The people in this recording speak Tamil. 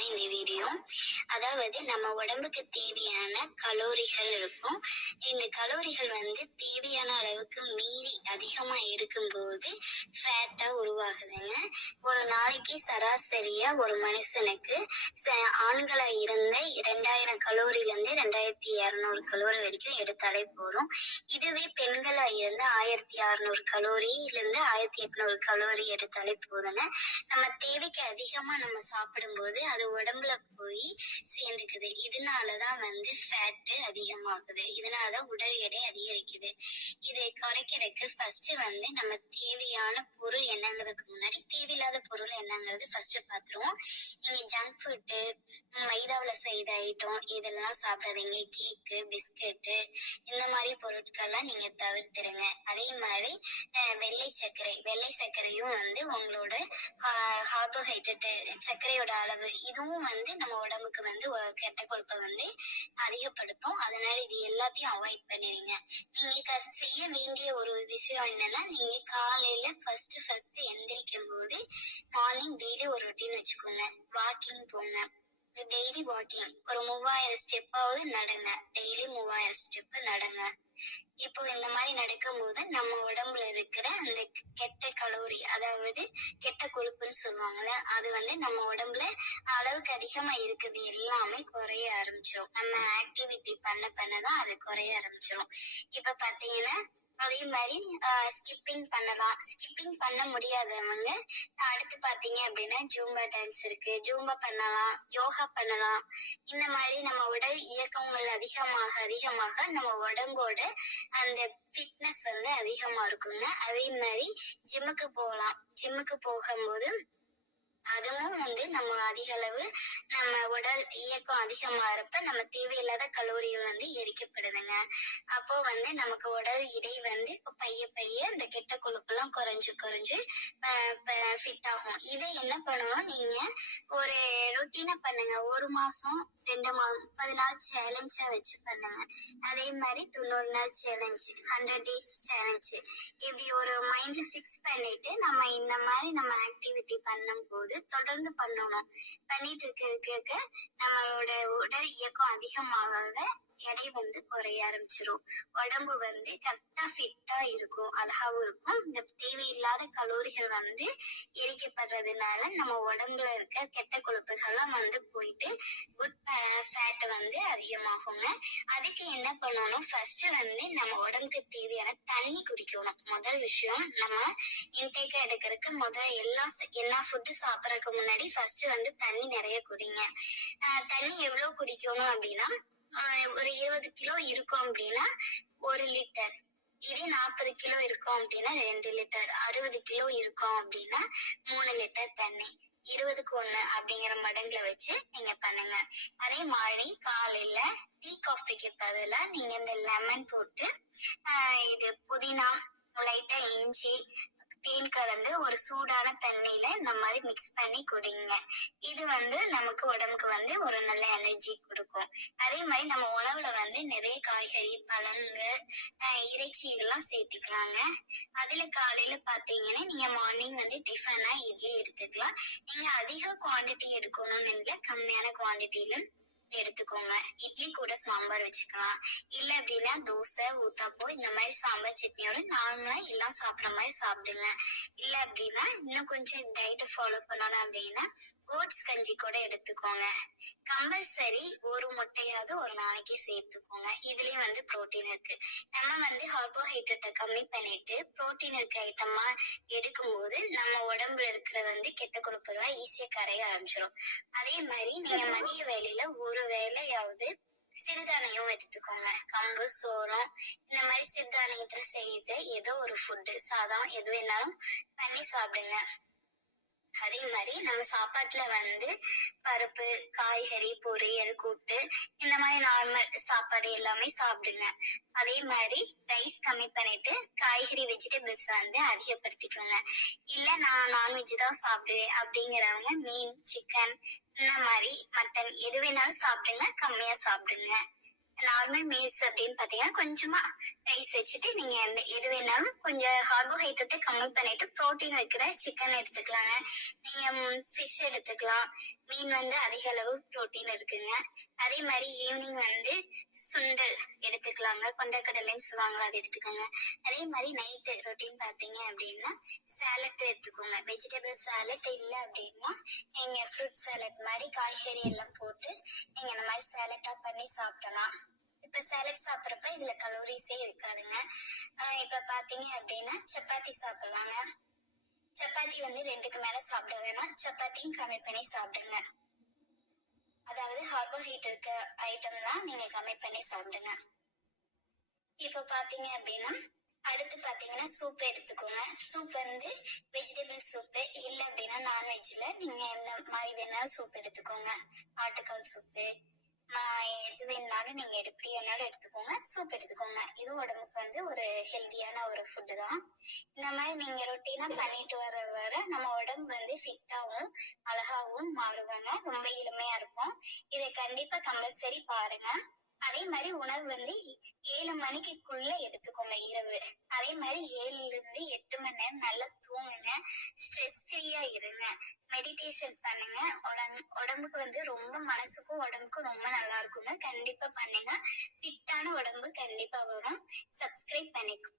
தான் இந்த வீடியோ. அதாவது நம்ம உடம்புக்கு தேவையான கலோரிகள் இருக்கும். இந்த கலோரிகள் தேவையான அளவுக்கு மீறி அதிகமா இருக்கும்போது ஃபேட்டா உருவாகுதுங்க. ஒரு நாளைக்கு சராசரியா ஒரு மனுஷனுக்கு ஆண்களா இருந்த 2000 கலோரில இருந்து 2200 கலோரி வரைக்கும் எடுத்தாலே போதும். இதுவே பெண்களா இருந்து 1600 கலோரியில இருந்து 1800 கலோரி எடுத்தாலே போதுங்க. நம்ம தேவைக்கு அதிகமா நம்ம சாப்பிடும்போது அது உடம்புல போய் சேர்ந்துக்குது. இதனாலதான் ஃபேட் அதிகமாகுது. இதனாலதான் உடல் எடை அதிகரிக்குது. இதை குறைக்கிறதுக்கு ஃபர்ஸ்ட் நம்ம தேவையான பொருள் என்னங்கிறதுக்கு முன்னாடி தேவையில்லாத பொருள் என்னங்கிறது ஃபர்ஸ்ட் பாத்துருவோம். நீங்க ஜங்க் ஃபுட்டு, மைதாவில செய்த ஐட்டம் இதெல்லாம் சாப்பிடாதீங்க. கேக்கு, பிஸ்கெட்டு இந்த மாதிரி பொருட்கள்லாம் நீங்க தவிர்த்துருங்க. அதே மாதிரி வெள்ளை சர்க்கரையும் உங்களோட கார்போஹைட்ரேட் சர்க்கரையோட அளவு இதுவும் நம்ம உடம்புக்கு ஒரு கெட்ட கொழுப்பை அதிகப்படுத்தும். அதனால இது எல்லாத்தையும் அவாய்ட் பண்ணிடுங்க. நீங்க செய்ய வேண்டிய ஒரு விஷயம் என்னன்னா, நீங்க காலையில ஃபர்ஸ்ட் எந்திரிக்கும் போது மார்னிங் டெய்லி ஒரு ரொட்டீன் வச்சுக்கோங்க. வாக்கிங் போங்க. டெய்லி வாக்கிங் ஒரு 3000 ஸ்டெப்பாவது நடங்க. டெய்லி 3000 ஸ்டெப் நடங்க. இப்போ இந்த மாதிரி நடக்கும்போது நம்ம உடம்புல இருக்கிற அந்த கெட்ட கலோரி, அதாவது கெட்ட கொழுப்புன்னு சொல்லுவாங்கல்ல, அது நம்ம உடம்புல அளவுக்கு அதிகமா இருக்குது எல்லாமே குறைய ஆரம்பிச்சிடும். நம்ம ஆக்டிவிட்டி பண்ணதான் அது குறைய ஆரம்பிச்சிடும். இப்ப பாத்தீங்கன்னா அதே மாதிரி ஸ்கிப்பிங் பண்ணலாம். ஸ்கிப்பிங் பண்ண முடியாதவங்க அடுத்து பாத்தீங்க அப்படின்னா ஜூம்பா டான்ஸ் இருக்கு. ஜூம்பா பண்ணலாம், யோகா பண்ணலாம். இந்த மாதிரி நம்ம உடல் இயக்கங்கள் அதிகமாக நம்ம உடம்போட அந்த ஃபிட்னஸ் அதிகமா இருக்குங்க. அதே மாதிரி ஜிம்முக்கு போகலாம். ஜிம்முக்கு போகும்போது அதுவும் நம்ம அதிக அளவு நம்ம உடல் இயக்கம் அதிகமா இருப்ப நம்ம தேவையில்லாத கலோரிகள் எரிக்கப்படுதுங்க. அப்போ நமக்கு உடல் இடை பைய இந்த கெட்ட கொழுப்பு எல்லாம் குறைஞ்சு ஃபிட் ஆகும். இதை என்ன பண்ணணும், நீங்க ஒரு ரொட்டீனா பண்ணுங்க. 1 மாசம் 2 30 நாள் சேலஞ்சா வச்சு பண்ணுங்க. அதே மாதிரி 90 நாள் சேலஞ்ச், 100 days சேலஞ்ச், இப்படி ஒரு மைண்ட்ல ஃபிக்ஸ் பண்ணிட்டு நம்ம இந்த மாதிரி நம்ம ஆக்டிவிட்டி பண்ணும் போது தொடர்ந்து பண்ணணும். பண்ணிட்டு இருக்க நம்மளோட உடல் இயக்கம் அதிகமாக எடை குறைய ஆரம்பிச்சிடும். உடம்பு கரெக்டா ஃபிட்டா இருக்கும், அழகாவும் இருக்கும். இந்த தேவையில்லாத கலோரிகள் எரிக்கப்படுறதுனால நம்ம உடம்புல இருக்க கெட்ட கொழுப்புகள்லாம் போயிட்டு குட் ஃபேட் அதிகமாகுங்க. அதுக்கு என்ன பண்ணணும், ஃபர்ஸ்ட் நம்ம உடம்புக்கு தேவையான தண்ணி குடிக்கணும். முதல் விஷயம், நம்ம இன்டேக்கா எடுக்கிறதுக்கு எல்லா ஃபுட்டு சாப்பிடறதுக்கு முன்னாடி ஃபர்ஸ்ட் தண்ணி நிறைய குடிங்க. தண்ணி எவ்வளவு குடிக்கணும் அப்படின்னா, ஒரு 20 கிலோ இருக்கும் அப்படின்னா 1 லிட்டர். இதே 40 கிலோ இருக்கும் அப்படின்னா 2 லிட்டர். 60 கிலோ இருக்கும் அப்படின்னா 3 லிட்டர் தண்ணி. 20க்கு 1 அப்படிங்கிற மடங்குல வச்சு நீங்க பண்ணுங்க. அதே மாதிரி காலையில டீ காஃபிக்கு பதிலா நீங்க இந்த லெமன் போட்டு இது புதினா, லைட்டா இஞ்சி, தேன் கலந்து ஒரு சூடான தண்ணியில இந்த மாதிரி மிக்ஸ் பண்ணி குடிங்க. இது நமக்கு உடம்புக்கு ஒரு நல்ல எனர்ஜி கொடுக்கும். அதே மாதிரி நம்ம உணவுல நிறைய காய்கறி, பழங்கள், இறைச்சி இதெல்லாம் சேர்த்துக்கலாங்க. அதுல காலையில பாத்தீங்கன்னா நீங்க மார்னிங் டிஃபனா இட்லி எடுத்துக்கலாம். நீங்க அதிக குவான்டிட்டி எடுக்கணும்னு கம்மியான குவான்டிட்டியில எடுத்துக்கோங்க. இட்லி கூட சாம்பார் வச்சுக்கலாம். இல்ல அப்படின்னா தோசை, ஊத்தாப்பம் இந்த மாதிரி சாம்பார் சட்னியோட நார்மலா எல்லாம் சாப்பிட்ற மாதிரி சாப்பிடுங்க. இல்ல அப்படின்னா இன்னும் கொஞ்சம் டயட்டை ஃபாலோ பண்ணணும் அப்படின்னா ஓட்ஸ் கஞ்சி கூட எடுத்துக்கோங்க. கம்பல்சரி ஒரு முட்டையாவது ஒரு நாளைக்கு சேர்த்துக்கோங்க. இதுலயும் புரோட்டீன் இருக்கு. நம்ம கார்போஹைட்ரேட்டை கம்மி பண்ணிட்டு புரோட்டீன் இருக்க ஐட்டமா எடுக்கும்போது நம்ம உடம்புல இருக்கிற கெட்ட கொழுப்புலாம் ஈஸியா கரைய ஆரம்பிச்சிடும். அதே மாதிரி நீங்க மதிய வேலையில ஒரு வேலையாவது சிறுதானியம் எடுத்துக்கோங்க. கம்பு, சோளம் இந்த மாதிரி சிறுதானியத்துல செய்து ஏதோ ஒரு ஃபுட்டு, சாதம் எது வேணாலும் பண்ணி சாப்பிடுங்க. அதே மாதிரி நம்ம சாப்பாட்டுல பருப்பு, காய்கறி, பொரியல், கூட்டு இந்த மாதிரி நார்மல் சாப்பாடு எல்லாமே சாப்பிடுங்க. அதே மாதிரி ரைஸ் கம்மி பண்ணிட்டு காய்கறி, வெஜிடபிள்ஸ் அதிகப்படுத்திக்கோங்க. இல்ல நான் நான்வெஜ் தான் சாப்பிடுவேன் அப்படிங்கிறவங்க மீன், சிக்கன் இந்த மாதிரி மட்டன் எது வேணாலும் சாப்பிடுங்க, கம்மியா சாப்பிடுங்க. நார்மல் மீல்ஸ் அப்படின்னு பாத்தீங்கன்னா கொஞ்சமா ரைஸ் வச்சுட்டு நீங்க எது வேணாலும் கொஞ்சம் கார்போஹைட்ரேட்டை கம்மி பண்ணிட்டு புரோட்டீன் வைக்கிற சிக்கன் எடுத்துக்கலாங்க. நீங்க ஃபிஷ் எடுத்துக்கலாம், மீன் வந்து அதிக அளவு புரோட்டீன் இருக்குங்க. அதே மாதிரி ஈவினிங் வந்து சுண்டல் எடுத்துக்கலாங்க. கொண்டக்கடலைன்னு சொல்லுவாங்களா, அது எடுத்துக்கோங்க. அதே மாதிரி நைட்டு ரொட்டீன் பார்த்தீங்க அப்படின்னா சாலட் எடுத்துக்கோங்க. வெஜிடபிள் சாலட் இல்லை அப்படின்னா நீங்க ஃப்ரூட் சாலட் மாதிரி காய்கறி எல்லாம் போட்டு நீங்க இந்த மாதிரி சாலட்டா பண்ணி சாப்பிடலாம். இப்ப சாலட் சாப்பிட்றப்ப இதுல கலோரிஸே இருக்காதுங்க. இப்ப பாத்தீங்க அப்படின்னா சப்பாத்தி சாப்பிடலாங்க. சப்பாத்தி வந்து 2க்கு மேல சாப்பிட வேணாம். சப்பாத்தியும் கம்மி பண்ணி சாப்பிடுங்க. அதாவது கார்போஹைட்ரேட் இருக்க ஐட்டம்லாம் நீங்க கம்மி பண்ணி சாப்பிடுங்க. இப்ப பாத்தீங்க அப்படின்னா அடுத்து பாத்தீங்கன்னா சூப் எடுத்துக்கோங்க. சூப் வந்து வெஜிடபிள் சூப்பு இல்ல அப்படின்னா நான்வெஜ்ல நீங்க எந்த மாதிரி வேணாலும் சூப் எடுத்துக்கோங்க. ஆட்டுக்கால் சூப்பு எது வேணாலும் நீங்க எப்படி வேணாலும் எடுத்துக்கோங்க. சூப் எடுத்துக்கோங்க. இது உடம்புக்கு வந்து ஒரு ஹெல்தியான ஒரு ஃபுட்டு தான். இந்த மாதிரி நீங்க ரொட்டீனா பண்ணிட்டு வர நம்ம உடம்பு வந்து ஃபிட்டாவும் அழகாவும் மாறுவாங்க. ரொம்ப இளமையா இருக்கும். இதை கண்டிப்பா கம்பல்சரி பாருங்க. அதே மாதிரி உணவு வந்து 7 மணிக்குள்ள எடுத்துக்கோங்க இரவு. அதே மாதிரி 7ல இருந்து 8 மணி நேரம் நல்லா தூங்குங்க. ஸ்ட்ரெஸ் ஃப்ரீயா இருங்க. மெடிடேஷன் பண்ணுங்க. உடம்புக்கு வந்து ரொம்ப மனசுக்கும் உடம்புக்கும் ரொம்ப நல்லா இருக்குங்க. கண்டிப்பா பண்ணுங்க. ஃபிட்டான உடம்பு கண்டிப்பா வரும். சப்ஸ்கிரைப் பண்ணிக்கோ.